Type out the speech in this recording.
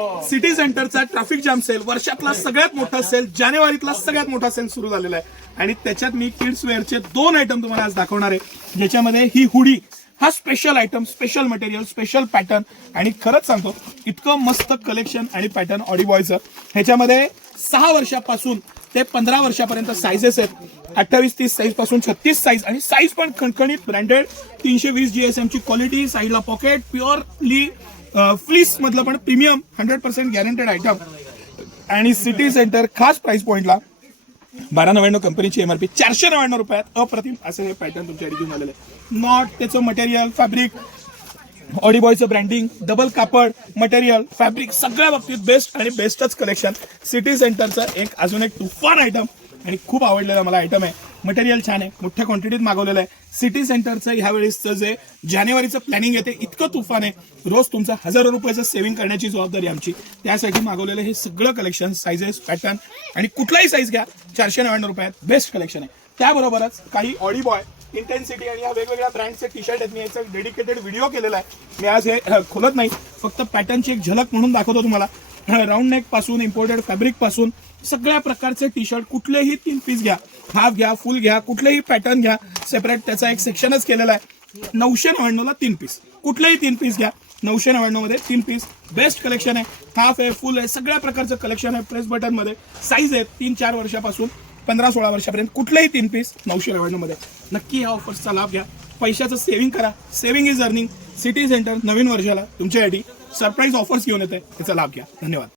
City सेंटरचा traffic jam sale वर्षातला सगळ्यात मोठा सेल, जानेवारीतला सगळ्यात मोठा सेल सुरू झालेला आहे आणि त्याच्यात मी किड्स वेअरचे 2 आयटम तुम्हाला आज दाखवणार आहे. ज्याच्यामध्ये ही हुडी, हा special item, special material, special pattern आणि खरंच सांगतो इतकं मस्त कलेक्शन आणि पॅटर्न ऑडी बॉयचं. ह्याच्यामध्ये 6 वर्षापासून ते 15 वर्षापर्यंत साईजेस आहेत. 28-30 साईज पासून 36 साईज आणि साईज पण खणखणीत ब्रँडेड. 320 GSM ची क्वालिटी, साईडला पॉकेट, प्युअरली फ्लीस मधलं पण प्रीमियम 100% गॅरंटेड आयटम. आणि सिटी सेंटर खास प्राइस पॉइंटला 1299 कंपनीची MRP 499 रुपयात अप्रतिम असे हे पॅटर्न तुमच्यासाठी घेऊन आलेले आहे. नॉट, त्याचं मटेरियल, फॅब्रिक, ऑडी बॉयचं ब्रँडिंग, डबल कापड, मटेरियल, फॅब्रिक सगळ्या बाबतीत बेस्ट आणि बेस्टच कलेक्शन. सिटी सेंटरचं अजून एक तुफान आयटम आणि खूप आवडलेला मला आयटम आहे. मटेरियल छान आहे, मोठ्या क्वांटिटीत मागवलेलं आहे. सिटी सेंटरचं ह्यावेळेसचं जे जानेवारीचं प्लॅनिंग येते इतकं तुफान आहे. रोज तुमचं हजारो रुपयाचं सेव्हिंग करण्याची जबाबदारी आमची. त्यासाठी मागवलेलं हे सगळं कलेक्शन, साईजेस, पॅटर्न आणि कुठलाही साईज घ्या 499 रुपयात बेस्ट कलेक्शन आहे. त्याबरोबरच काही ऑडी बॉय, इंटेन्सिटी आणि या वेगवेगळ्या ब्रँडचे टी शर्ट आहेत. मी याचा डेडिकेटेड व्हिडिओ केलेला आहे. मी आज हे खोलत नाही, फक्त पॅटर्नची एक झलक म्हणून दाखवतो तुम्हाला. राऊंड नेक पासून, इम्पोर्टेड फॅब्रिक पासून सगळ्या प्रकारचे टी शर्ट, कुठलेही 3 पीस घ्या, हाफ घ्या, फुल घ्या, कुठलेही पॅटर्न घ्या, सेपरेट त्याचा एक सेक्शनच केलेला आहे. 999 ला 3 पीस, कुठलेही 3 पीस घ्या. 999 मध्ये 3 पीस बेस्ट कलेक्शन आहे. हाफ आहे, फुल आहे, सगळ्या प्रकारचं कलेक्शन आहे. प्रेस बटन मध्ये साईज आहेत 3-4 वर्षापासून 15-16 वर्षापर्यंत, कुठलेही 3 पीस 999 मध्ये. नक्की या ऑफर्सचा लाभ घ्या. पैशाचं सेव्हिंग करा. Saving is earning. City centre नवीन वर्षाला तुमच्यासाठी सरप्राईज ऑफर्स घेऊन येते, त्याचा लाभ घ्या. धन्यवाद.